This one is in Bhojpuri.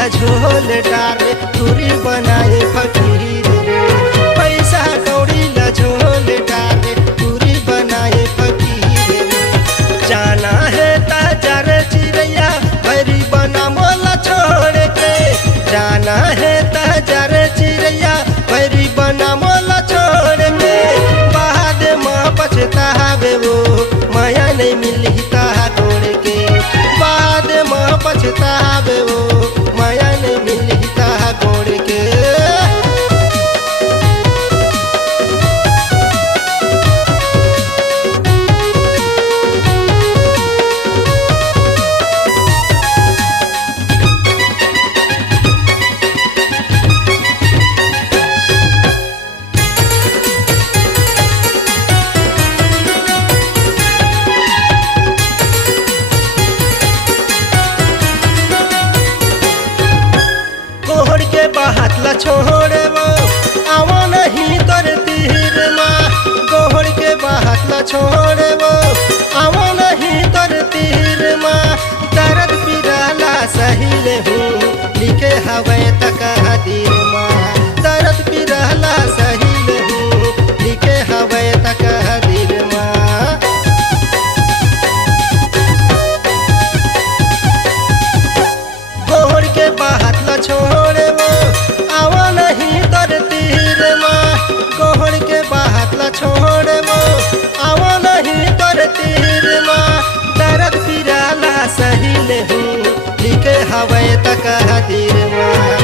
ला झोल डारे दूरी बनाए फकीर रे। पैसा कौड़ी ला झोल डारे दूरी बनाए फकीर रे। जाना है ताजा रे चिड़ैया भैरी बना मोला छोड़ के। जाना है ताजा रे चिड़ैया भैरी बना मोला छोड़ के। बाद में पछतावे वो माया नहीं मिली ता तोड़ के। बाद में पछतावे वो माया नहीं मिली ता तोड़ के। कोहड़ के बाहत ला छोड़े वो आवा नहीं तोर तीर माँ। कोहड़ के बाहत ला छोड़े वो आवा नहीं तोर तीर माँ। दर्द पिराला सही ले हूँ लिखे हवे तक हदीर माँ। दर्द पिराला सही ले हूँ लिखे हवे तक हदीर माँ। कोहड़ के बाहत ला छोड़े वो आवा नहीं तोर तीर माँ। कोहड़ के बाहत ला छोड़े वो आवा नहीं तोर तीर माँ। दर्द पिराला सही ले हूँ लिखे हवे तक हदीर माँ।